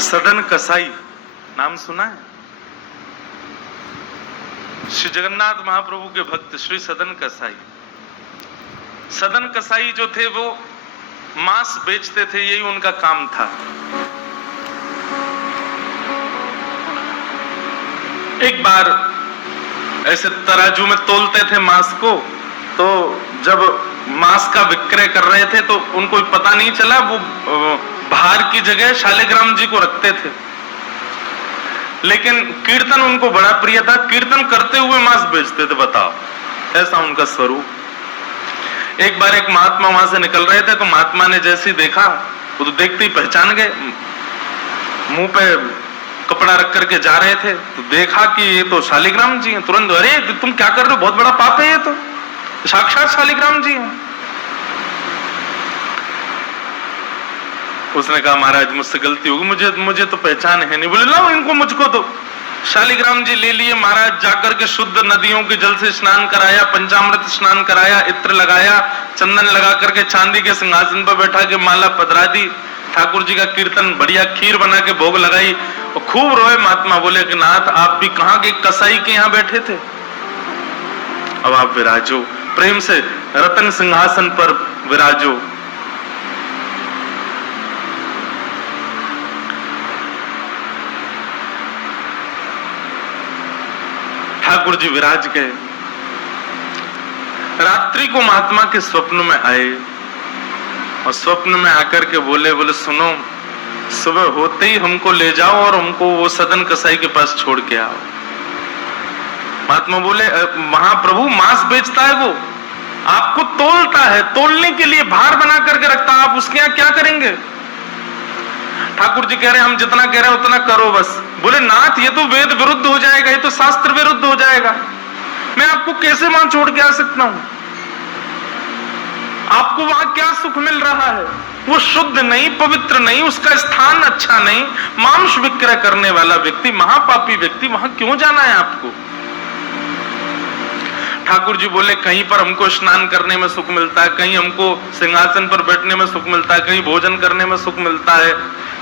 सदन कसाई नाम सुना है? श्री जगन्नाथ महाप्रभु के भक्त श्री सदन कसाई। सदन कसाई जो थे वो मांस बेचते थे, यही उनका काम था। एक बार ऐसे तराजू में तोलते थे मांस को, तो जब मांस का विक्रय कर रहे थे तो उनको पता नहीं चला, वो भार की जगह शालिग्राम जी को रखते थे। लेकिन कीर्तन उनको बड़ा प्रिय था, कीर्तन करते हुए मांस बेचते थे। बताओ, ऐसा उनका स्वरूप। एक बार एक महात्मा वहां से निकल रहे थे, तो महात्मा ने जैसे देखा, वो तो देखते ही पहचान गए। मुंह पे कपड़ा रख करके जा रहे थे, तो देखा कि ये तो शालिग्राम जी हैं। तुरंत, अरे तुम क्या कर रहे हो, बहुत बड़ा पाप है ये तो, साक्षात शालिग्राम जी हैं। उसने कहा महाराज मुझसे गलती होगी, मुझे तो पहचान है नहीं। बोले लाओ इनको, मुझको तो। शालिग्राम जी ले लिए महाराज, जाकर के शुद्ध नदियों के जल से स्नान कराया, पंचामृत स्नान कराया, इत्र लगाया, चंदन लगा करके चांदी के सिंहासन पर बैठा के माला पधरा दी, ठाकुर जी का कीर्तन, बढ़िया खीर बना के भोग लगाई और खूब रोए। महात्मा बोले कि नाथ आप भी कहां के कसाई के यहां बैठे थे, अब आप विराजो, प्रेम से रतन सिंहासन पर विराजो। ठाकुर जी विराज गए। रात्रि को महात्मा के स्वप्न में आए और स्वप्न में आकर के बोले सुनो, सुबह होते ही हमको ले जाओ और हमको वो सदन कसाई के पास छोड़ के आओ। महात्मा बोले महाप्रभु मांस बेचता है वो, आपको तोलता है, तोलने के लिए भार बना करके रखता है, आप उसके यहाँ क्या करेंगे? ठाकुर जी कह रहे हम जितना कह रहे हैं उतना करो बस। बोले नाथ ये तो वेद विरुद्ध हो जाएगा, ये तो शास्त्र विरुद्ध हो जाएगा, मैं आपको कैसे वहां छोड़ के आ सकता हूं? आपको वहां क्या सुख मिल रहा है? वो शुद्ध नहीं, पवित्र नहीं, उसका स्थान अच्छा नहीं, मांस विक्रय करने वाला व्यक्ति, महापापी व्यक्ति, वहां क्यों जाना है आपको? ठाकुर जी बोले कहीं पर हमको स्नान करने में सुख मिलता है, कहीं हमको सिंहासन पर बैठने में सुख मिलता है, कहीं भोजन करने में सुख मिलता है,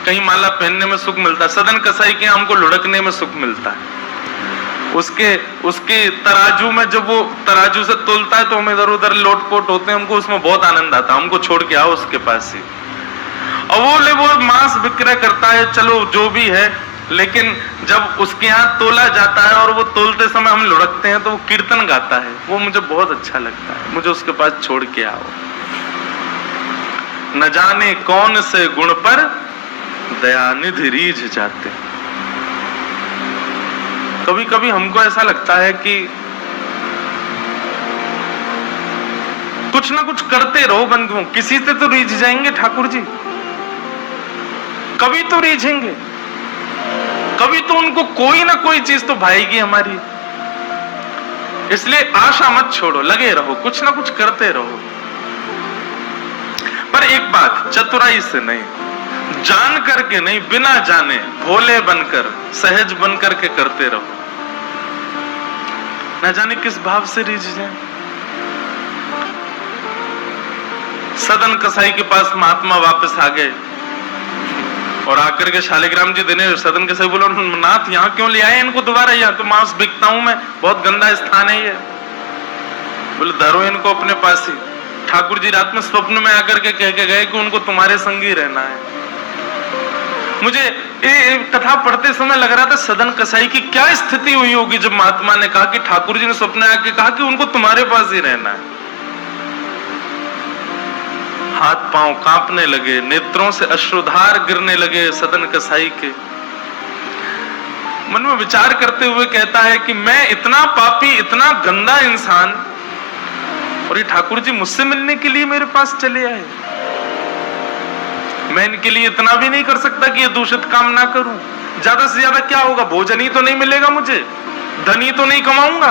कहीं माला पहनने में सुख मिलता है, सदन कसाई के हमको लुढ़कने में सुख मिलता है। उसके तराजू में जब वो तराजू से तोलता है तो हम इधर उधर लोटपोट होते हैं, हमको उसमें बहुत आनंद आता है, हमको छोड़ के आओ उसके पास ही। और वो मांस विक्रय करता है, चलो जो भी है, लेकिन जब उसके यहाँ तोला जाता है और वो तोलते समय हम लुढ़कते हैं तो वो कीर्तन गाता है, वो मुझे बहुत अच्छा लगता है, मुझे उसके पास छोड़ के आओ। न जाने कौन से गुण पर दयानिधि रीझ जाते। कभी कभी हमको ऐसा लगता है कि कुछ ना कुछ करते रहो बंधुओं, किसी से तो रीझ जाएंगे ठाकुर जी, कभी तो रीझेंगे, कभी तो उनको कोई ना कोई चीज तो भाएगी हमारी। इसलिए आशा मत छोड़ो, लगे रहो, कुछ ना कुछ करते रहो। पर एक बात, चतुराई से नहीं, जान करके नहीं, बिना जाने भोले बनकर, सहज बनकर के करते रहो। ना जाने किस भाव से रीझ जाए। सदन कसाई के पास महात्मा वापस आ गए और आकर के शालिग्राम जी देने, सदन कसाई बोलो नाथ यहाँ क्यों ले आए इनको दोबारा, यहाँ तो मांस बिकता हूं मैं, बहुत गंदा स्थान है ये। बोले धरो इनको अपने पास ही। ठाकुर जी रात में स्वप्न में आकर के कह के गए कि उनको तुम्हारे संग ही रहना है। मुझे ये कथा पढ़ते समय लग रहा था सदन कसाई की क्या स्थिति हुई होगी जब महात्मा ने कहा कि ठाकुर जी ने स्वप्न में आके कहा कि उनको तुम्हारे पास ही रहना है। हाथ पांव कांपने लगे, नेत्रों से अश्रुधार गिरने लगे सदन कसाई के। मन में विचार करते हुए कहता है कि मैं इतना पापी, इतना गंदा इंसान, और ये ठाकुर जी मुझसे मिलने के लिए मेरे पास चले आए। मैं इनके लिए इतना भी नहीं कर सकता कि ये दूषित काम ना करूं। ज्यादा से ज्यादा क्या होगा, भोजन ही तो नहीं मिलेगा मुझे, धन ही तो नहीं कमाऊंगा,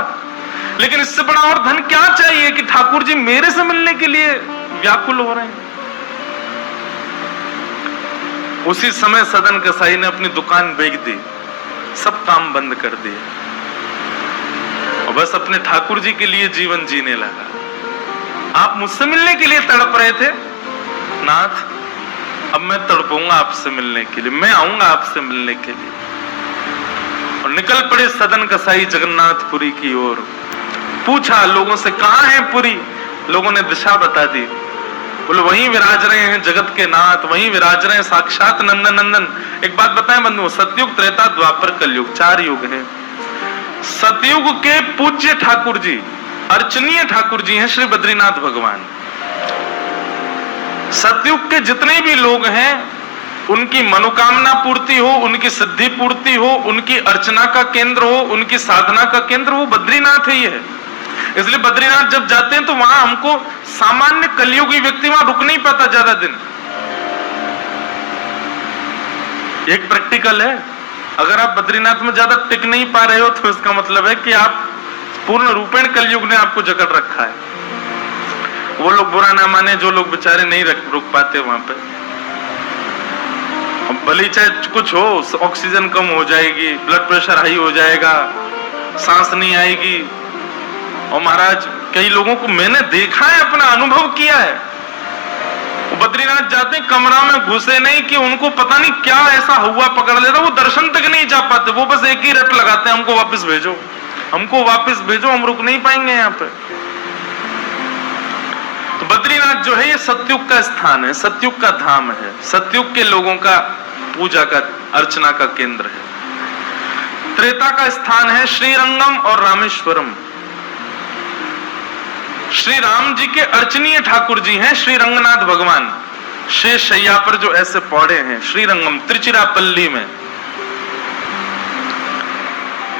लेकिन इससे बड़ा और धन क्या चाहिए कि ठाकुर जी मेरे से मिलने के लिए व्याकुल हो रहे हैं। उसी समय सदन कसाई ने अपनी दुकान बेच दी, सब काम बंद कर दिए और बस अपने ठाकुर जी के लिए जीवन जीने लगा। आप मुझसे मिलने के लिए तड़प रहे थे नाथ, अब मैं तड़पूंगा आपसे मिलने के लिए, मैं आऊंगा आपसे मिलने के लिए। और निकल पड़े सदन कसाई जगन्नाथपुरी की ओर। पूछा लोगों से, कहां है पुरी? लोगों ने दिशा बता दी। बोले वहीं विराज रहे हैं जगत के नाथ, वहीं विराज रहे हैं साक्षात नंदन नंदन। एक बात बताएं बंधुओं, सतयुग, त्रेता, द्वापर, कलयुग, 4 युग हैं। सतयुग के पूज्य ठाकुर जी, अर्चनीय ठाकुर जी हैं श्री बद्रीनाथ भगवान। सतयुग के जितने भी लोग हैं उनकी मनोकामना पूर्ति हो, उनकी सिद्धि पूर्ति हो, उनकी अर्चना का केंद्र हो, उनकी साधना का केंद्र वो बद्रीनाथ ही है। इसलिए बद्रीनाथ जब जाते हैं तो वहां हमको सामान्य कलियुगी व्यक्ति वहां रुक नहीं पाता ज्यादा दिन। एक प्रैक्टिकल है, अगर आप बद्रीनाथ में ज्यादा टिक नहीं पा रहे हो तो इसका मतलब है कि आप पूर्ण रूपेण कलयुग ने आपको जकड़ रखा है। वो लोग बुरा ना माने जो लोग बेचारे नहीं रुक पाते वहां पे। भले चाहे कुछ हो, ऑक्सीजन कम हो जाएगी, ब्लड प्रेशर हाई हो जाएगा, सांस नहीं आएगी। और महाराज कई लोगों को मैंने देखा है, अपना अनुभव किया है, वो बद्रीनाथ जाते कमरा में घुसे नहीं कि उनको पता नहीं क्या ऐसा हुआ पकड़ लेता, वो दर्शन तक नहीं जा पाते। वो बस एक ही रट लगाते हैं, हमको वापस भेजो, हमको वापस भेजो, हम रुक नहीं पाएंगे यहाँ पे। तो बद्रीनाथ जो है ये सतयुग का स्थान है, सतयुग का धाम है, सतयुग के लोगों का पूजा का, अर्चना का केंद्र है। त्रेता का स्थान है श्रीरंगम और रामेश्वरम। श्री राम जी के अर्चनीय ठाकुर जी हैं श्री रंगनाथ भगवान, शेष शैया पर जो ऐसे पौड़े हैं। श्रीरंगम त्रिचिरापल्ली में,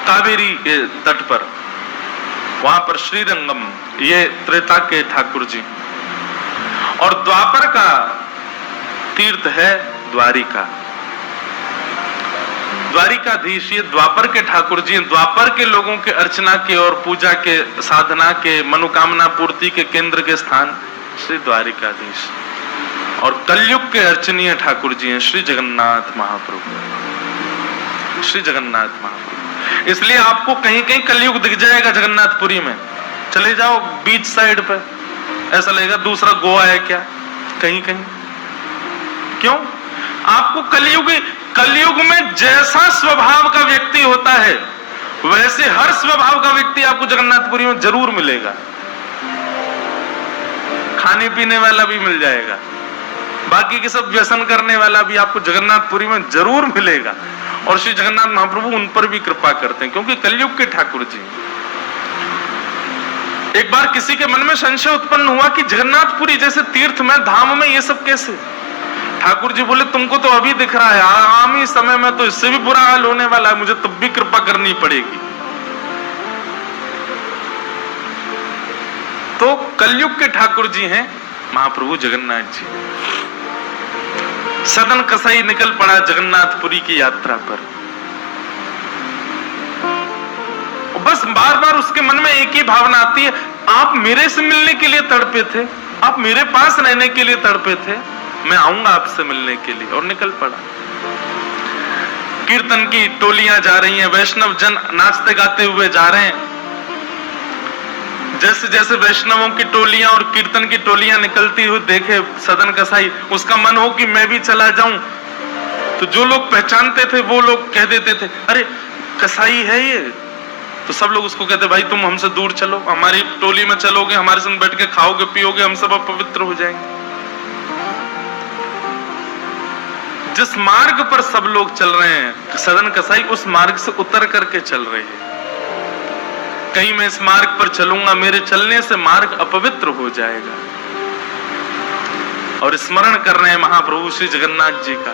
कावेरी के तट पर, वहां पर श्रीरंगम, ये त्रेता के ठाकुर जी। और द्वापर का तीर्थ है द्वारिका, द्वारिकाधीश, ये द्वापर के ठाकुर जी, द्वापर के लोगों के अर्चना के और पूजा के, साधना के, मनोकामना पूर्ति के केंद्र के स्थान श्री द्वारिकाधीश। और कलयुग के अर्चनीय ठाकुर जी हैं श्री जगन्नाथ महाप्रभु, श्री जगन्नाथ महाप्रभु। इसलिए आपको कहीं कहीं कलयुग दिख जाएगा जगन्नाथपुरी में। चले जाओ बीच साइड पे, ऐसा लगेगा दूसरा गोवा है क्या, कहीं कहीं। क्यों? आपको कलयुग में जैसा स्वभाव का व्यक्ति होता है वैसे हर स्वभाव का व्यक्ति आपको जगन्नाथपुरी में जरूर मिलेगा। खाने पीने वाला भी मिल जाएगा, बाकी के सब व्यसन करने वाला भी आपको जगन्नाथपुरी में जरूर मिलेगा। और श्री जगन्नाथ महाप्रभु उन पर भी कृपा करते हैं, क्योंकि कलयुग के ठाकुर जी। एक बार किसी के मन में संशय उत्पन्न हुआ कि जगन्नाथपुरी जैसे तीर्थ में, धाम में ये सब कैसे? ठाकुर जी बोले तुमको तो अभी दिख रहा है, आगामी समय में तो इससे भी बुरा हाल होने वाला है, मुझे तब भी कृपा करनी पड़ेगी। तो कलयुग के ठाकुर जी हैं महाप्रभु जगन्नाथ जी। सदन कसाई निकल पड़ा जगन्नाथपुरी की यात्रा पर। बस बार बार उसके मन में एक ही भावना आती है, आप मेरे से मिलने के लिए तड़पे थे, आप मेरे पास रहने के लिए तड़पे थे, मैं आऊंगा आपसे मिलने के लिए। और निकल पड़ा। कीर्तन की टोलियां जा रही हैं, वैष्णव जन नाचते गाते हुए जा रहे हैं। जैसे जैसे वैष्णवों की टोलियां और कीर्तन की टोलियां निकलती हुई देखे सदन कसाई, उसका मन हो कि मैं भी चला जाऊं। तो जो लोग पहचानते थे वो लोग कह देते थे, अरे कसाई है ये। तो सब लोग उसको कहते, भाई तुम हमसे दूर चलो, हमारी टोली में चलोगे, हमारे संग बैठ के खाओगे पियोगे, हम सब अपवित्र हो जाएंगे। जिस मार्ग पर सब लोग चल रहे हैं सदन कसाई उस मार्ग से उतर करके चल रही है। कहीं मैं इस मार्ग पर चलूंगा, मेरे चलने से मार्ग अपवित्र हो जाएगा। और स्मरण कर रहे हैं महाप्रभु श्री जगन्नाथ जी का।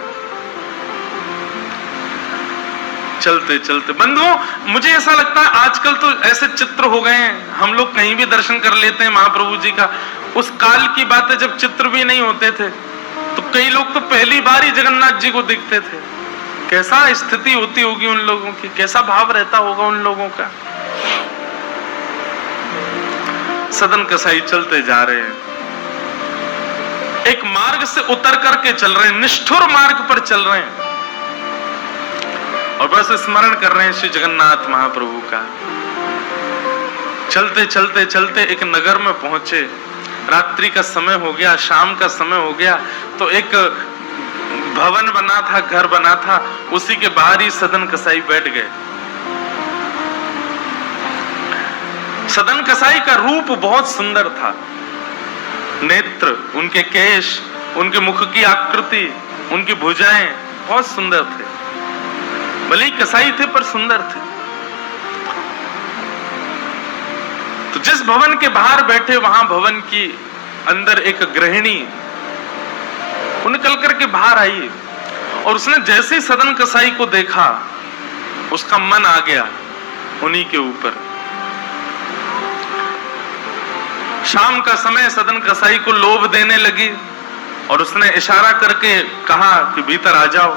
चलते चलते बंधुओं, मुझे ऐसा लगता है आजकल तो ऐसे चित्र हो गए हैं, हम लोग कहीं भी दर्शन कर लेते हैं महाप्रभु जी का। उस काल की बात है जब चित्र भी नहीं होते थे, तो कई लोग तो पहली बार ही जगन्नाथ जी को देखते थे। कैसा स्थिति होती होगी उन लोगों की, कैसा भाव रहता होगा उन लोगों का। सदन कसाई चलते जा रहे हैं, एक मार्ग से उतर करके चल रहे हैं, निष्ठुर मार्ग पर चल रहे हैं और बस स्मरण कर रहे हैं श्री जगन्नाथ महाप्रभु का। चलते चलते चलते एक नगर में पहुंचे, रात्रि का समय हो गया, शाम का समय हो गया। तो एक भवन बना था, घर बना था, उसी के बाहर ही सदन कसाई बैठ गए। सदन कसाई का रूप बहुत सुंदर था। नेत्र, उनके केश, उनके मुख की आकृति, उनकी भुजाएं बहुत सुंदर थे। भले ही कसाई थे पर सुंदर थे। तो जिस भवन के बाहर बैठे, वहां भवन की अंदर एक गृहिणी वो निकल करके बाहर आई और उसने जैसे ही सदन कसाई को देखा, उसका मन आ गया उन्हीं के ऊपर। शाम का समय, सदन कसाई को लोभ देने लगी और उसने इशारा करके कहा कि भीतर आ जाओ।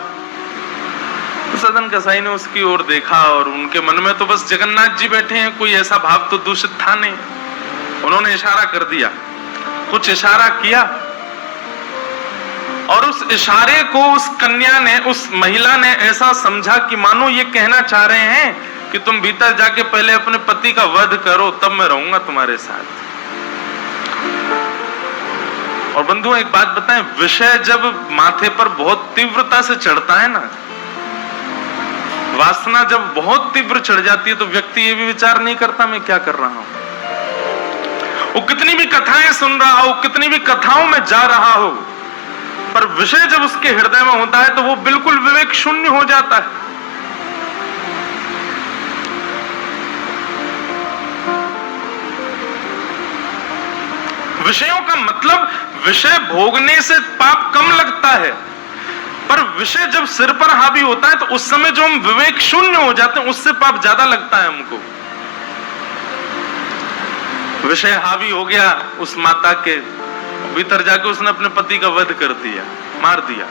तो सदन कसाई ने उसकी ओर देखा और उनके मन में तो बस जगन्नाथ जी बैठे हैं, कोई ऐसा भाव तो दूषित था नहीं। उन्होंने इशारा कर दिया, कुछ इशारा किया और उस इशारे को उस कन्या ने, उस महिला ने ऐसा समझा कि मानो ये कहना चाह रहे हैं कि तुम भीतर जाके पहले अपने पति का वध करो, तब मैं रहूंगा तुम्हारे साथ। और बंधुओं एक बात बताएं, विषय जब माथे पर बहुत तीव्रता से चढ़ता है ना, वासना जब बहुत तीव्र चढ़ जाती है, तो व्यक्ति ये भी विचार नहीं करता मैं क्या कर रहा हूं। वो कितनी भी कथाएं सुन रहा हो, कितनी भी कथाओं में जा रहा हो, पर विषय जब उसके हृदय में होता है तो वो बिल्कुल विवेक शून्य हो जाता है। विषयों का मतलब, विषय भोगने से पाप कम लगता है, पर विषय जब सिर पर हावी होता है तो उस समय जो हम विवेक शून्य हो जाते हैं, उससे पाप ज्यादा लगता है हमको। विषय हावी हो गया उस माता के, भीतर जाके उसने अपने पति का वध कर दिया, मार दिया।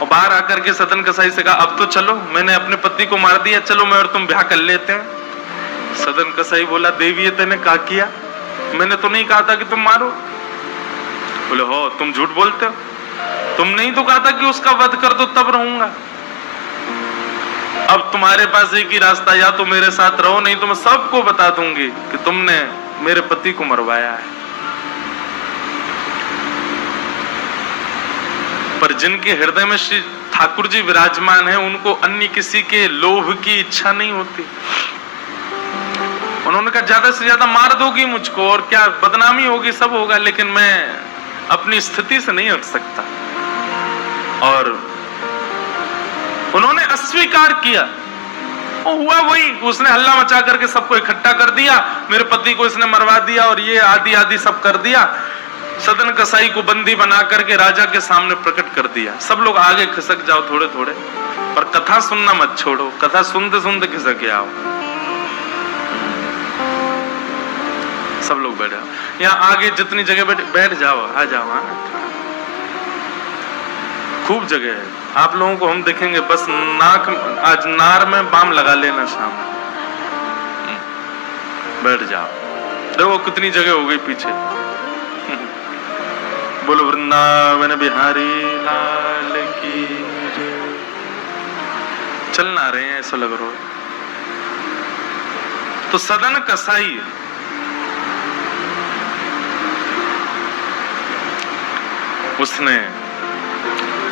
और बाहर आकर के सदन कसाई से कहा, अब तो चलो, मैंने अपने पति को मार दिया, चलो मैं और तुम ब्याह कर लेते हैं। सदन कसाई बोला, देवी ये तेने क्या किया? मैंने तो नहीं कहा था कि तुम मारो। बोले, हो तुम झूठ बोलते हो, तुमने ही तो कहा था कि उसका वध कर दो तब रहूंगा। अब तुम्हारे पास एक ही रास्ता, या तो मेरे साथ रहो, नहीं तो मैं सबको बता दूंगी कि तुमने मेरे पति को मरवाया है। पर जिनके हृदय में श्री ठाकुर जी विराजमान है, उनको अन्य किसी के लोभ की इच्छा नहीं होती। उन्होंने कहा, ज्यादा से ज्यादा मार दोगी मुझको और क्या, बदनामी होगी, सब होगा, लेकिन मैं अपनी स्थिति से नहीं हट सकता। और उन्होंने अस्वीकार किया। और हुआ वही, उसने हल्ला मचा करके सबको इकट्ठा कर दिया, मेरे पति को इसने मरवा दिया और ये आदि आदि सब कर दिया। सदन कसाई को बंदी बना करके राजा के सामने प्रकट कर दिया। सब लोग आगे खिसक जाओ थोड़े थोड़े, पर कथा सुनना मत छोड़ो, कथा सुनते सुनते खिसक आओ। सब लोग बैठ जाओ, यहाँ आगे जितनी जगह बैठ जाओ, आ जाओ। खूब जगह है, आप लोगों को हम देखेंगे, बस नाक, आज नार में बाम लगा लेना शाम। बैठ जाओ, देखो कितनी जगह हो गई पीछे। बोलो वृंदावन बिहारी लाल की जय। चलना रहे हैं ऐसा लग रहा है। तो सदन कसाई उसने,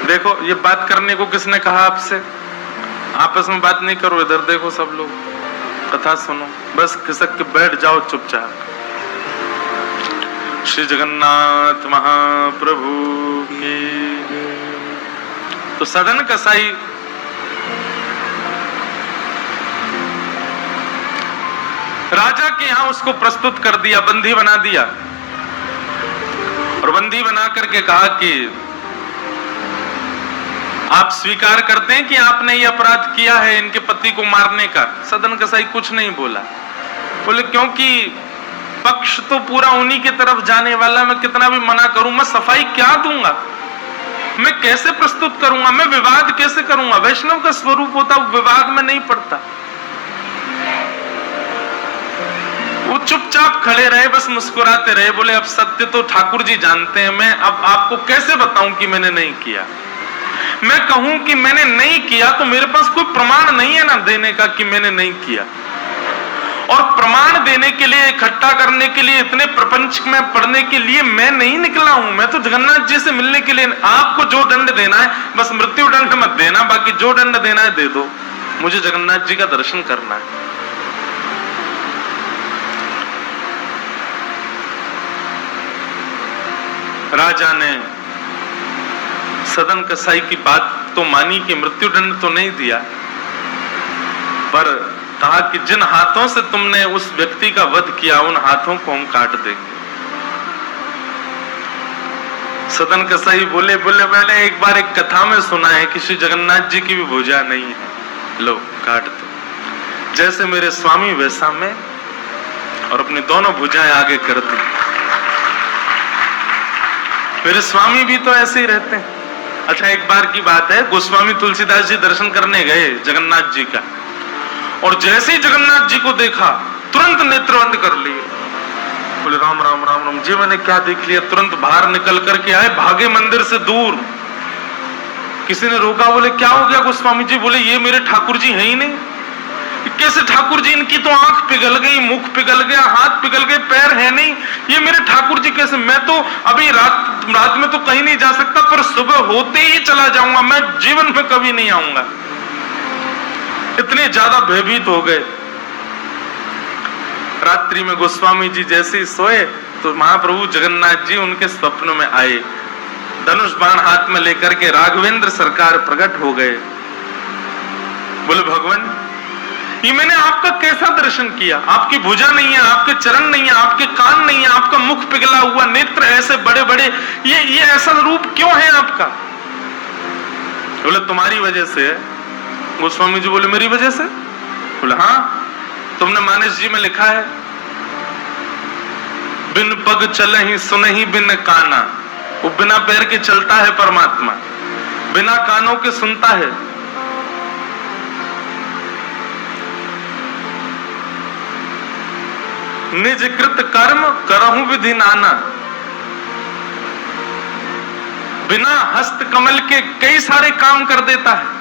देखो ये बात करने को किसने कहा आपसे? आपस में बात नहीं करो, इधर देखो सब लोग, कथा सुनो, बस खिसक के बैठ जाओ चुपचाप। श्री जगन्नाथ महाप्रभु की। तो सदन कसाई राजा के यहां उसको प्रस्तुत कर दिया, बंदी बना दिया और बंदी बना करके कहा कि आप स्वीकार करते हैं कि आपने ये अपराध किया है इनके पति को मारने का? सदन कसाई कुछ नहीं बोला। बोले क्योंकि पक्ष तो पूरा उन्हीं की तरफ जाने वाला, मैं कितना भी मना करूं, मैं सफाई क्या दूंगा, मैं कैसे प्रस्तुत करूंगा, मैं विवाद कैसे करूंगा? वैष्णव का स्वरूप होता विवाद में नहीं पड़ता। वो चुपचाप खड़े रहे, बस मुस्कुराते रहे। बोले अब सत्य तो ठाकुर जी जानते हैं, मैं अब आपको कैसे बताऊं कि मैंने नहीं किया। मैं कहूं कि मैंने नहीं किया तो मेरे पास कोई प्रमाण नहीं है ना देने का कि मैंने नहीं किया। और प्रमाण देने के लिए, इकट्ठा करने के लिए, इतने प्रपंच में पढ़ने के लिए मैं नहीं निकला हूं। मैं तो जगन्नाथ जी से मिलने के लिए। आपको जो दंड देना है बस मृत्यु दंड मत देना, बाकी जो दंड देना है दे दो, मुझे जगन्नाथ जी का दर्शन करना है। राजा ने सदन कसाई की बात तो मानी कि मृत्यु दंड तो नहीं दिया, पर कहा कि जिन हाथों से तुमने उस व्यक्ति का वध किया उन हाथों को हम काट देंगे। सदन कसाई बोले मैंने एक बार एक कथा में सुना है कि श्री जगन्नाथ जी की भी भुजा नहीं है, लो काट दो। जैसे मेरे स्वामी वैसा मैं, और अपनी दोनों भुजाएं आगे कर दी। मेरे स्वामी भी तो ऐसे ही रहते हैं। अच्छा, एक बार की बात है, गोस्वामी तुलसीदास जी दर्शन करने गए जगन्नाथ जी का, और जैसे ही जगन्नाथ जी को देखा तुरंत नेत्र बंद कर लिए। बोले राम राम राम राम जी, मैंने क्या देख लिया। तुरंत बाहर निकल करके आए, भागे मंदिर से दूर। किसी ने रोका, बोले क्या हो गया गोस्वामी जी? बोले ये मेरे ठाकुर जी हैं ही नहीं। कैसे ठाकुर जी? इनकी तो आंख पिघल गई, मुख पिघल गया, हाथ पिघल गए, पैर है नहीं, ये मेरे ठाकुर जी कैसे? मैं तो अभी रात में तो कहीं नहीं जा सकता, पर सुबह होते ही चला जाऊंगा, मैं जीवन में कभी नहीं आऊंगा। इतने ज्यादा भयभीत हो गए। रात्रि में गोस्वामी जी जैसे ही सोए तो महाप्रभु जगन्नाथ जी उनके स्वप्न में आए, धनुष बाण हाथ में लेकर के राघवेंद्र सरकार प्रकट हो गए। बोले भगवान, ये मैंने आपका कैसा दर्शन किया? आपकी भुजा नहीं है, आपके चरण नहीं है, आपके कान नहीं है, आपका मुख पिघला हुआ, नेत्र ऐसे बड़े बड़े, ये ऐसा रूप क्यों है आपका? बोले तुम्हारी वजह से है। गोस्वामी जी बोले मेरी वजह से? बोले हाँ, तुमने मानस जी में लिखा है, बिन पग चलहि सुनहि बिन काना। वो बिना पैर के चलता है परमात्मा, बिना कानों के सुनता है। निज कृत कर्म करहु विधि नाना। बिना हस्त कमल के कई सारे काम कर देता है।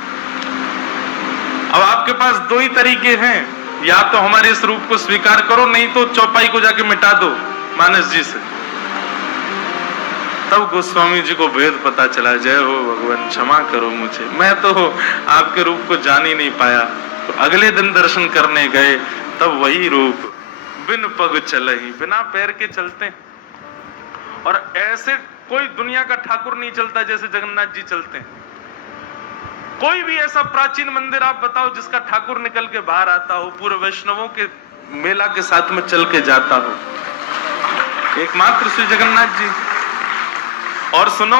अब आपके पास दो ही तरीके हैं, या तो हमारे इस रूप को स्वीकार करो, नहीं तो चौपाई को जाके मिटा दो मानस जी से। तब गोस्वामी जी को भेद पता चला। जय हो भगवान, क्षमा करो मुझे, मैं तो आपके रूप को जान ही नहीं पाया। तो अगले दिन दर्शन करने गए, तब वही रूप, बिन पग चलहि, बिना पैर के चलते। और ऐसे कोई दुनिया का ठाकुर नहीं चलता जैसे जगन्नाथ जी चलते हैं। कोई भी ऐसा प्राचीन मंदिर आप बताओ जिसका ठाकुर निकल के बाहर आता हो, पूरे वैष्णवों के मेला के साथ में चल के जाता हो, एकमात्र श्री जगन्नाथ जी। और सुनो,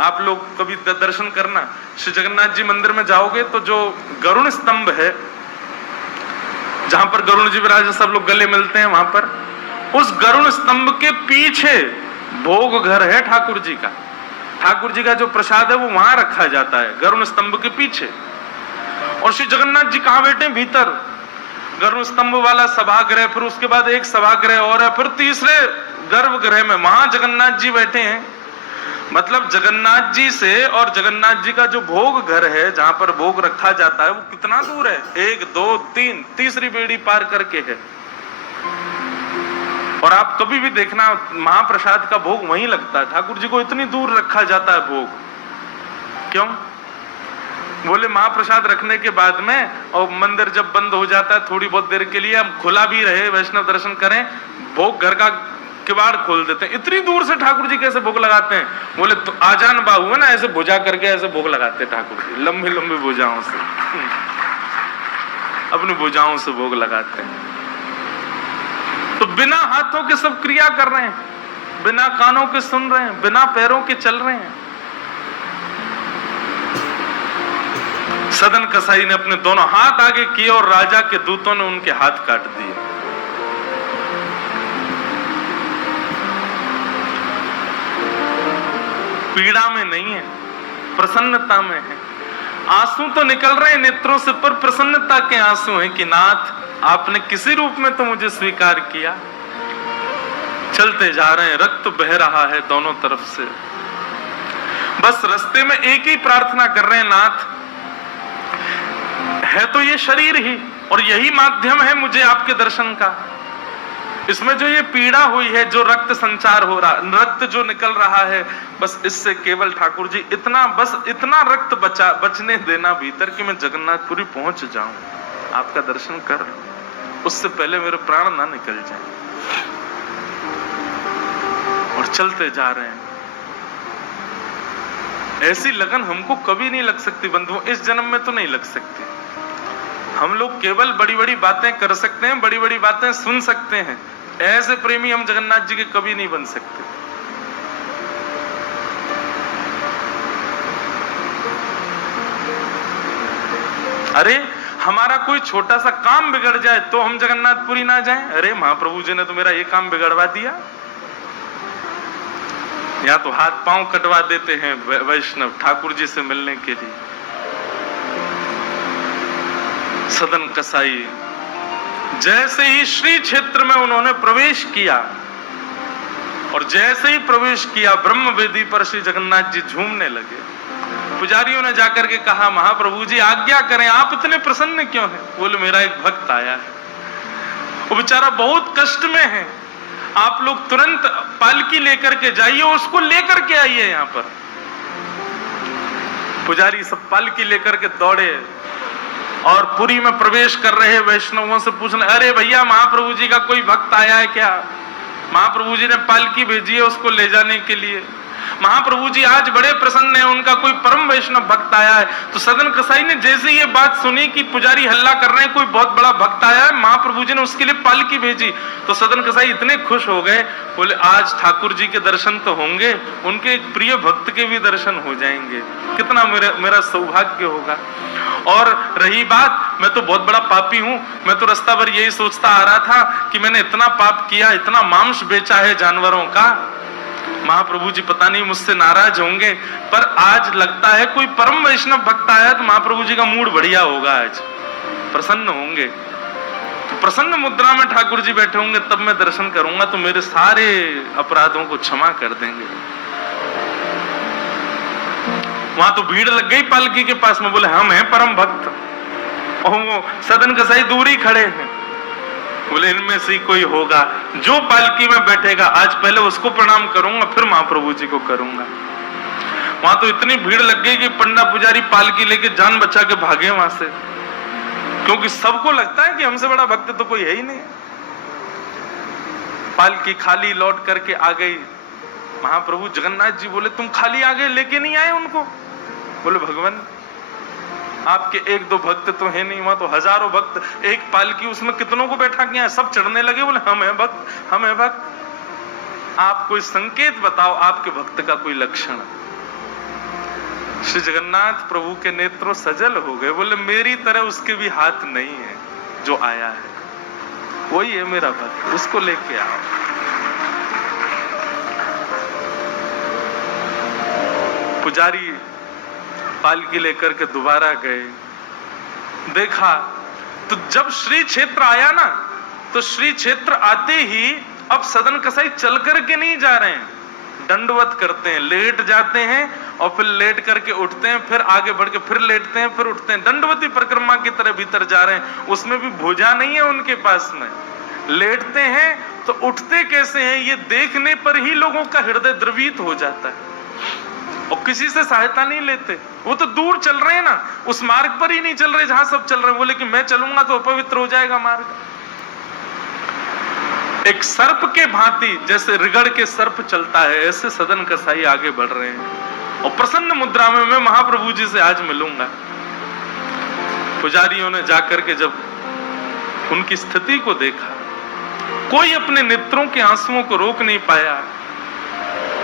आप लोग कभी दर्शन करना, श्री जगन्नाथ जी मंदिर में जाओगे तो जो गरुण स्तंभ है, जहां पर गरुण जी विराज, सब लोग गले मिलते हैं, वहां पर उस गरुण स्तंभ के पीछे भोग घर है ठाकुर जी का। ठाकुर जी का जो प्रसाद है वो वहां रखा जाता है, गरुण स्तंभ के पीछे। और श्री जगन्नाथ जी कहां बैठे? भीतर गरुण स्तंभ वाला सभागृह, फिर उसके बाद एक सभागृह और है, फिर तीसरे गर्भगृह में वहां जगन्नाथ जी बैठे हैं। मतलब जगन्नाथ जी से और जगन्नाथ जी का जो भोग घर है, जहां पर भोग रखा जाता है, वो कितना दूर है? 1 2 3 तीसरी बेड़ी पार करके है। और आप कभी भी देखना, महाप्रसाद का भोग वहीं लगता है। ठाकुर जी को इतनी दूर रखा जाता है भोग, क्यों? बोले महाप्रसाद रखने के बाद में, और मंदिर जब बंद हो जाता है थोड़ी बहुत देर के लिए, हम खुला भी रहे, वैष्णव दर्शन करें, भोग घर का किवाड़ खोल देते हैं। इतनी दूर से ठाकुर जी कैसे भोग लगाते हैं? बोले तो आजान बाहु है ना, ऐसे भुजा करके ऐसे भोग लगाते हैं ठाकुर जी, लंबी लंबी भुजाओं से, अपनी भुजाओं से भोग लगाते हैं। तो बिना हाथों के सब क्रिया कर रहे हैं, बिना कानों के सुन रहे हैं, बिना पैरों के चल रहे हैं। सदन कसाई ने अपने दोनों हाथ आगे किए और राजा के दूतों ने उनके हाथ काट दिए। पीड़ा में नहीं है, प्रसन्नता में है। आंसू तो निकल रहे हैं नेत्रों से, पर प्रसन्नता के आंसू हैं कि नाथ, आपने किसी रूप में तो मुझे स्वीकार किया। चलते जा रहे हैं, रक्त बह रहा है दोनों तरफ से। बस रास्ते में एक ही प्रार्थना कर रहे हैं, नाथ, है तो ये शरीर ही, और यही माध्यम है मुझे आपके दर्शन का। इसमें जो ये पीड़ा हुई है, जो रक्त संचार हो रहा, रक्त जो निकल रहा है, बस इससे केवल ठाकुर जी इतना रक्त बचने देना भीतर कि मैं जगन्नाथपुरी पहुंच जाऊं, आपका दर्शन कर लूं, उससे पहले मेरे प्राण ना निकल जाए। और चलते जा रहे हैं। ऐसी लगन हमको कभी नहीं लग सकती बंधुओं, इस जन्म में तो नहीं लग सकती। हम लोग केवल बड़ी बड़ी बातें कर सकते हैं, बड़ी बड़ी बातें सुन सकते हैं, ऐसे प्रेमी हम जगन्नाथ जी के कभी नहीं बन सकते। अरे हमारा कोई छोटा सा काम बिगड़ जाए तो हम जगन्नाथपुरी ना जाएं? अरे महाप्रभु जी ने तो मेरा ये काम बिगड़वा दिया। या तो हाथ पांव कटवा देते हैं वैष्णव ठाकुर जी से मिलने के लिए। सदन कसाई जैसे ही श्री क्षेत्र में उन्होंने प्रवेश किया, और जैसे ही प्रवेश किया ब्रह्म वेदी पर श्री जगन्नाथ जी झूमने लगे। पुजारियों ने जाकर के कहा, महाप्रभु जी आज्ञा करें, आप इतने प्रसन्न क्यों हैं? बोले मेरा एक भक्त आया है, वो बेचारा बहुत कष्ट में है, आप लोग तुरंत पालकी लेकर के जाइए, उसको लेकर के आइए यहां पर। पुजारी सब पालकी लेकर के दौड़े और पुरी में प्रवेश कर रहे वैष्णवों से पूछने, अरे भैया महाप्रभु जी का कोई भक्त आया है क्या? महाप्रभु जी ने पालकी भेजी है उसको ले जाने के लिए। महाप्रभु जी आज बड़े प्रसन्न हैं, उनका कोई परम वैष्णव भक्त आया है। तो सदन कसाई ने जैसे ये बात सुनी कि पुजारी हल्ला कर रहे हैं, कोई बहुत बड़ा भक्त आया है, महाप्रभु जी ने उसके लिए पालकी भेजी, तो सदन कसाई इतने खुश हो गए, बोले आज ठाकुर जी के दर्शन तो होंगे, उनके एक प्रिय भक्त के भी दर्शन हो जाएंगे, कितना मेरा सौभाग्य होगा। और रही बात, मैं तो बहुत बड़ा पापी हूं, मैं तो रास्ता भर यही सोचता आ रहा था कि मैंने इतना पाप किया, इतना मांस बेचा है जानवरों का, महाप्रभु जी पता नहीं मुझसे नाराज होंगे, पर आज लगता है कोई परम वैष्णव भक्त आया तो महाप्रभु जी का मूड बढ़िया होगा, आज प्रसन्न होंगे। तो प्रसन्न मुद्रा में ठाकुर जी बैठे होंगे, तब मैं दर्शन करूंगा तो मेरे सारे अपराधों को क्षमा कर देंगे। वहां तो भीड़ लग गई पालकी के पास में, बोले हम हैं परम भक्त, और वो सदन कसाई दूर ही खड़े हैं, बोले इनमें से कोई होगा जो पालकी में बैठेगा, आज पहले उसको प्रणाम करूंगा फिर महाप्रभु जी को करूंगा। वहां तो इतनी भीड़ लग गई कि पंडा पुजारी पालकी लेके जान बचा के भागे वहां से, क्योंकि सबको लगता है कि हमसे बड़ा भक्त तो कोई है ही नहीं। पालकी खाली लौट करके आ गई। महाप्रभु जगन्नाथ जी बोले तुम खाली आ गए, लेके नहीं आए उनको? बोले भगवान आपके एक दो भक्त तो है नहीं, वहां तो हजारों भक्त, एक पालकी उसमें कितनों को बैठा के हैं, सब चढ़ने लगे। बोले हम है भक्त, हम है भक्त, आप कोई संकेत बताओ, आपके भक्त का कोई लक्षण। श्री जगन्नाथ प्रभु के नेत्रों सजल हो गए, बोले मेरी तरह उसके भी हाथ नहीं है, जो आया है वही है मेरा भक्त, उसको लेके आओ। पुजारी पालकी लेकर के दोबारा गए, देखा तो जब श्री क्षेत्र आया ना, तो श्री क्षेत्र आते ही अब सदन कसाई चल करके नहीं जा रहे हैं, दंडवत करते हैं, लेट जाते हैं और फिर लेट करके उठते हैं, फिर आगे बढ़ के फिर लेटते हैं, फिर उठते हैं, दंडवती परिक्रमा की तरह भीतर जा रहे हैं। उसमें भी भुजा नहीं है उनके पास में, लेटते हैं तो उठते कैसे हैं ये देखने पर ही लोगों का हृदय द्रवित हो जाता है, और किसी से सहायता नहीं लेते। वो तो दूर चल रहे हैं ना, उस मार्ग पर ही नहीं चल रहे जहां सब चल रहे हैं। बोले कि मैं चलूंगा तो अपवित्र हो जाएगा मार्ग। एक सर्प के भांति जैसे रिगड़ के सर्प चलता है, ऐसे सदन कसाई आगे बढ़ रहे हैं, और प्रसन्न मुद्रा में मैं महाप्रभु जी से आज मिलूंगा। पुजारियों ने जाकर के जब उनकी स्थिति को देखा, कोई अपने नेत्रों के आंसुओं को रोक नहीं पाया।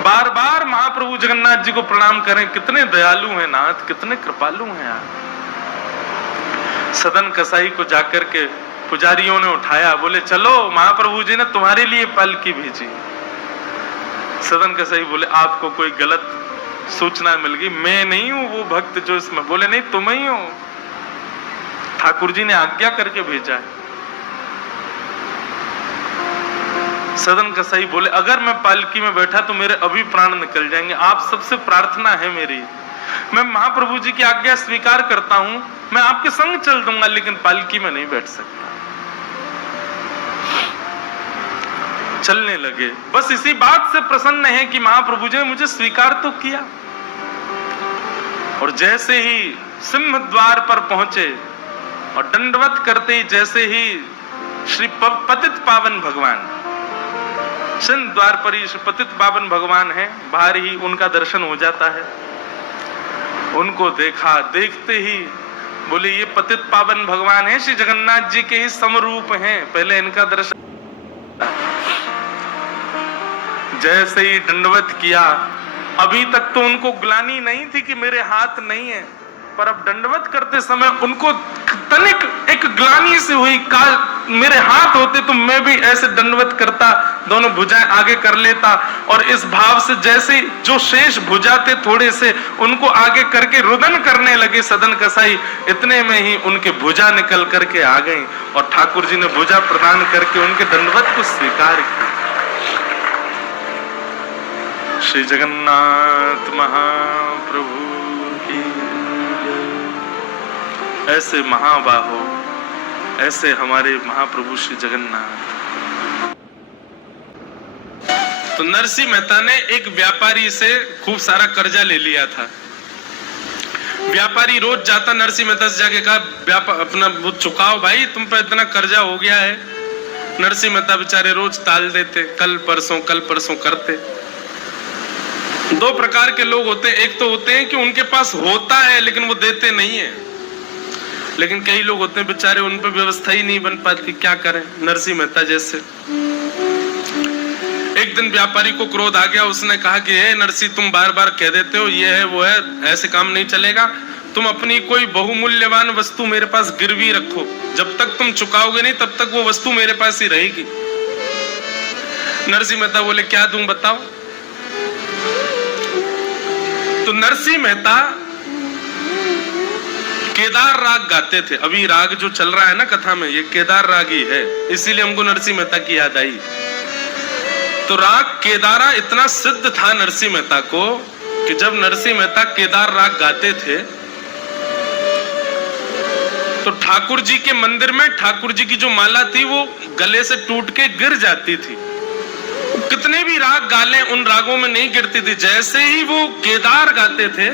बार बार महाप्रभु जगन्नाथ जी को प्रणाम करें, कितने दयालु हैं नाथ, कितने कृपालु हैं आप। सदन कसाई को जाकर के पुजारियों ने उठाया, बोले चलो महाप्रभु जी ने तुम्हारे लिए पालकी भेजी। सदन कसाई बोले आपको कोई गलत सूचना मिल गई, मैं नहीं हूं वो भक्त जो इसमें। बोले नहीं तुम ही हो, ठाकुर जी ने आज्ञा करके भेजा है। सदन कसाई बोले अगर मैं पालकी में बैठा तो मेरे अभी प्राण निकल जाएंगे, आप सबसे प्रार्थना है मेरी, मैं महाप्रभु जी की आज्ञा स्वीकार करता हूं, मैं आपके संग चल दूंगा, लेकिन पालकी में नहीं बैठ सकता। चलने लगे। बस इसी बात से प्रसन्न है कि महाप्रभु जी ने मुझे स्वीकार तो किया। और जैसे ही सिंह द्वार पर पहुंचे और दंडवत करते ही जैसे ही श्री पतित पावन भगवान, सिंह द्वार पर ही श्री पतित पावन भगवान है, बाहर ही उनका दर्शन हो जाता है। उनको देखा, देखते ही बोले ये पतित पावन भगवान है, श्री जगन्नाथ जी के ही समरूप हैं। पहले इनका दर्शन, जैसे ही दंडवत किया, अभी तक तो उनको ग्लानि नहीं थी कि मेरे हाथ नहीं है, पर अब दंडवत करते समय उनको तनिक एक ग्लानि से हुई, काश मेरे हाथ होते तो मैं भी ऐसे दंडवत करता, दोनों भुजाएं आगे कर लेता। और इस भाव से जैसे जो शेष भुजा थे थोड़े से उनको आगे करके रुदन करने लगे सदन कसाई, इतने में ही उनके भुजा निकल करके आ गई और ठाकुर जी ने भुजा प्रदान करके उनके दंडवत को स्वीकार किया। श्री जगन्नाथ महाप्रभु की, ऐसे महाबाहो, ऐसे हमारे महाप्रभु श्री जगन्नाथ। तो नरसिंह मेहता ने एक व्यापारी से खूब सारा कर्जा ले लिया था। व्यापारी रोज जाता नरसिंह मेहता से जाके कहा, अपना वो चुकाओ भाई, तुम पे इतना कर्जा हो गया है। नरसिंह मेहता बेचारे रोज टाल देते, कल परसों करते। दो प्रकार के लोग होते हैं, एक तो होते हैं कि उनके पास होता है लेकिन वो देते नहीं है, लेकिन कई लोग होते हैं बेचारे उन पे व्यवस्था ही नहीं बन पाती, क्या करें। नरसिंह मेहता जैसे। एक दिन व्यापारी को क्रोध आ गया, उसने कहा कि हे नरसिंह, तुम बार बार कह देते हो ये है वो है, ऐसे काम नहीं चलेगा। तुम अपनी कोई बहुमूल्यवान वस्तु मेरे पास गिरवी रखो, जब तक तुम चुकाओगे नहीं तब तक वो वस्तु मेरे पास ही रहेगी। नरसिंह मेहता बोले क्या दूं बताओ। तो नरसिंह मेहता केदार राग गाते थे। अभी राग जो चल रहा है ना कथा में, ये केदार राग ही है, इसीलिए हमको नरसिंह मेहता की याद आई। तो राग केदारा इतना सिद्ध था नरसिंह मेहता को कि जब नरसिंह मेहता केदार राग गाते थे तो ठाकुर जी के मंदिर में ठाकुर जी की जो माला थी वो गले से टूट के गिर जाती थी। कितने भी राग गाले उन रागों में नहीं गिरती थी। जैसे ही वो केदार गाते थे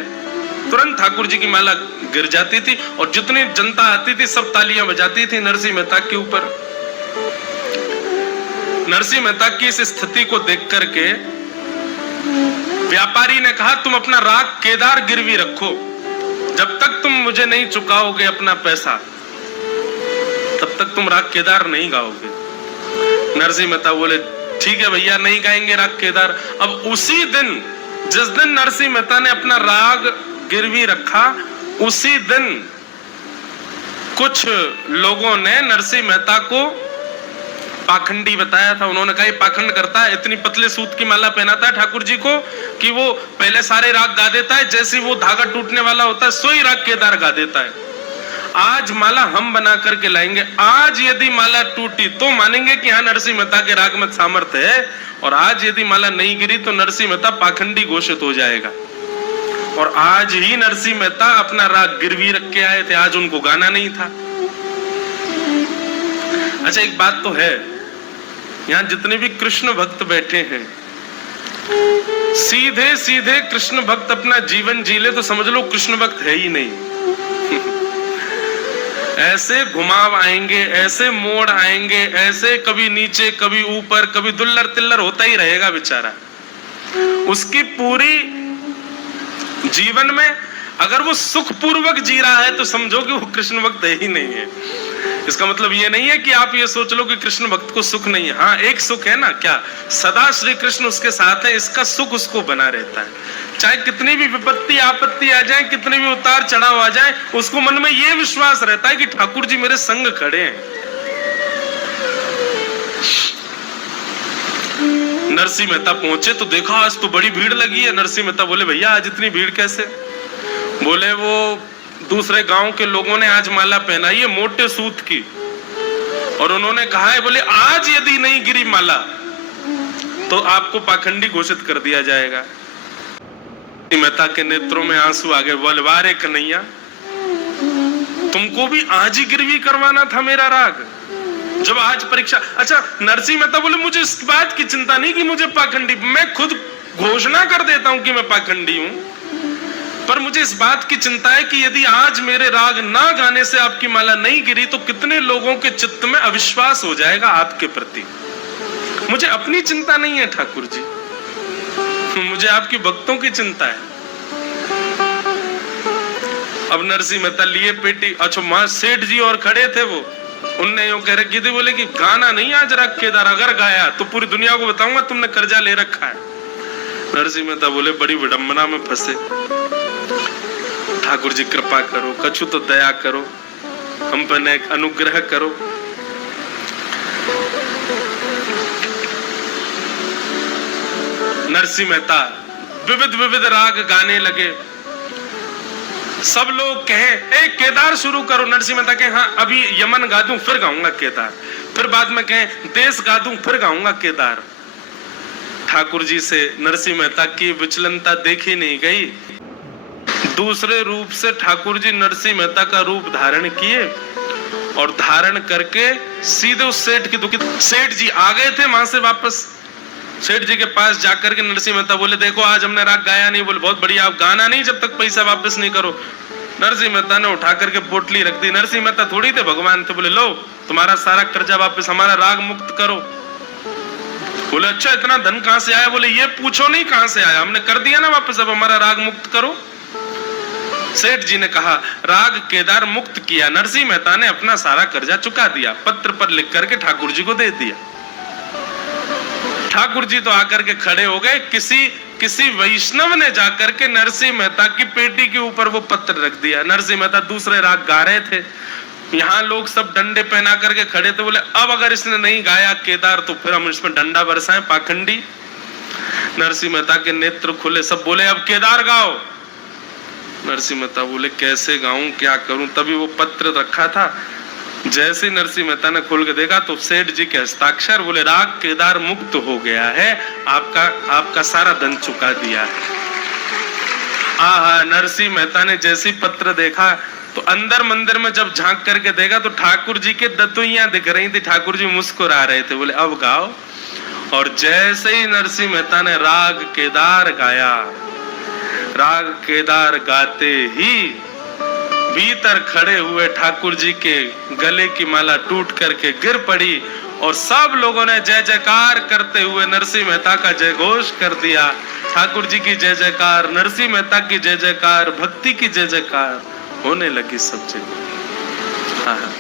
तुरंत ठाकुर जी की माला गिर जाती थी और जितनी जनता आती थी सब तालियां बजाती थी नरसिंह मेहता के ऊपर। नरसिंह मेहता की इस स्थिति को देख करके व्यापारी ने कहा, तुम अपना राग केदार गिरवी रखो, जब तक तुम मुझे नहीं चुकाओगे अपना पैसा तब तक तुम राग केदार नहीं गाओगे। नरसिंह मेहता बोले ठीक है भैया, नहीं गाएंगे राग केदार। अब उसी दिन जिस दिन नरसिंह मेहता ने अपना राग गिरवी रखा, उसी दिन कुछ लोगों ने नरसिंह मेहता को पाखंडी बताया था। उन्होंने कहा ये पाखंड करता है, इतनी पतले सूत की माला पहनाता है ठाकुर जी को कि वो पहले सारे राग गा देता है, जैसे वो धागा टूटने वाला होता है सोई राग केदार गा देता है। आज माला हम बना करके लाएंगे, आज यदि माला टूटी तो मानेंगे कि हाँ नरसिंह मेहता के राग में सामर्थ्य है, और आज यदि माला नहीं गिरी तो नरसिंह मेहता पाखंडी घोषित हो जाएगा। और आज ही नरसिंह मेहता अपना राग गिरवी रख के आए थे, आज उनको गाना नहीं था। अच्छा एक बात तो है, यहां जितने भी कृष्ण भक्त बैठे हैं, सीधे सीधे कृष्ण भक्त अपना जीवन जी ले तो समझ लो कृष्ण भक्त है ही नहीं। ऐसे घुमाव आएंगे, ऐसे मोड़ आएंगे, ऐसे कभी नीचे कभी ऊपर, कभी दुल्लर तिल्लर होता ही रहेगा बेचारा। उसकी पूरी जीवन में अगर वो सुखपूर्वक जी रहा है तो समझो कि वो कृष्ण भक्त है ही नहीं है। इसका मतलब ये नहीं है कि आप ये सोच लो कि कृष्ण भक्त को सुख नहीं है। हाँ एक सुख है ना, क्या सदा श्री कृष्ण उसके साथ है, इसका सुख उसको बना रहता है। चाहे कितनी भी विपत्ति आपत्ति आ जाए, कितने भी उतार चढ़ाव आ जाए, उसको मन में ये विश्वास रहता है कि ठाकुर जी मेरे संग खड़े हैं। नरसिंह मेहता पहुंचे तो देखा आज तो बड़ी भीड़ लगी है। नरसिंह मेहता बोले भैया आज इतनी भीड़ कैसे? बोले वो दूसरे गांव के लोगों ने आज माला पहनाई है मोटे सूत की, और उन्होंने कहा है बोले आज यदि नहीं गिरी माला तो आपको पाखंडी घोषित कर दिया जाएगा। मेहता के नेत्रों में आंसू आ गए। बोले वारे कन्हैया, तुमको भी आज ही गिरवी करवाना था मेरा राग, जब आज परीक्षा। अच्छा, नरसिंह मेहता बोले मुझे इस बात की चिंता नहीं कि मुझे पाखंडी, मैं खुद घोषणा कर देता हूं कि मैं पाखंडी हूं, पर मुझे इस बात की चिंता है कि यदि आज मेरे राग ना गाने से आपकी माला नहीं गिरी तो कितने लोगों के चित्त में अविश्वास हो जाएगा आपके प्रति। मुझे अपनी चिंता नहीं है ठाकुर जी, मुझे आपकी भक्तों की चिंता है। अब नरसिंह मेहता लिए पेटी। अच्छा, मां सेठ जी और खड़े थे, वो उनने यूं कह रखी थी, बोले कि गाना नहीं आज राग केदार, अगर गाया तो पूरी दुनिया को बताऊंगा तुमने कर्जा ले रखा है। नरसिंह मेहता बोले बड़ी विडंबना में फंसे, ठाकुर जी कृपा करो, कछु तो दया करो, हम पर एक अनुग्रह करो। नरसिंह मेहता विविध विविध राग गाने लगे। सब लोग कहे ए केदार शुरू करो, नरसिंह मेहता कहे हाँ अभी यमन गा दूं फिर गाऊंगा केदार, फिर बाद में कहे देश गा दूं फिर गाऊंगा केदार। ठाकुर जी से नरसिंह मेहता की विचलनता देखी नहीं गई। दूसरे रूप से ठाकुर जी नरसिंह मेहता का रूप धारण किए और धारण करके सीधे उस सेठ की दुखी, सेठ जी आ गए थे वहां से वापस। सेठ जी के पास जाकर के नरसिंह मेहता बोले देखो आज हमने राग गाया नहीं। बोले बहुत बढ़िया, आप गाना नहीं जब तक पैसा वापस नहीं करो। नरसिंह मेहता ने उठा करके पोटली रख दी। नरसिंह मेहता थोड़ी थे भगवान थे, बोले लो तुम्हारा सारा कर्जा वापस, हमारा राग मुक्त करो। बोले अच्छा इतना धन कहां से आया? बोले ये पूछो नहीं कहां से आया, हमने कर दिया ना वापस, अब हमारा राग मुक्त करो। सेठ जी ने कहा राग केदार मुक्त किया। नरसिंह मेहता ने अपना सारा कर्जा चुका दिया, पत्र पर लिख करके ठाकुर जी को दे दिया। ठाकुर जी तो आकर के खड़े हो गए। किसी वैष्णव ने जाकर के नरसिंह मेहता की पेटी के ऊपर वो पत्र रख दिया। नरसिंह मेहता दूसरे राग गा रहे थे, यहाँ लोग सब डंडे पहना करके खड़े थे। बोले अब अगर इसने नहीं गाया केदार तो फिर हम इसमें डंडा बरसाएं, पाखंडी। नरसिंह मेहता के नेत्र खुले, सब बोले अब केदार गाओ। नरसिंह मेहता बोले कैसे गाऊं, क्या करूं? तभी वो पत्र रखा था। जैसे नरसिंह मेहता ने खोल के देखा तो सेठ जी के हस्ताक्षर। बोले राग केदार मुक्त हो गया है, आपका सारा धन चुका दिया है। आहा, नरसिंह मेहता ने जैसी पत्र देखा तो अंदर मंदिर में जब झांक करके देखा तो ठाकुर जी के दतुइयां दिख रही थी। ठाकुर जी मुस्कुरा रहे थे। बोले अब गाओ। और जैसे ही नरसिंह मेहता ने राग केदार गाया, राग केदार गाते ही भीतर खड़े हुए ठाकुर जी के गले की माला टूट करके गिर पड़ी और सब लोगों ने जय जयकार करते हुए नरसिंह मेहता का जय घोष कर दिया। ठाकुर जी की जय जयकार, नरसिंह मेहता की जय जयकार, भक्ति की जय जयकार होने लगी सब जगह। हाँ।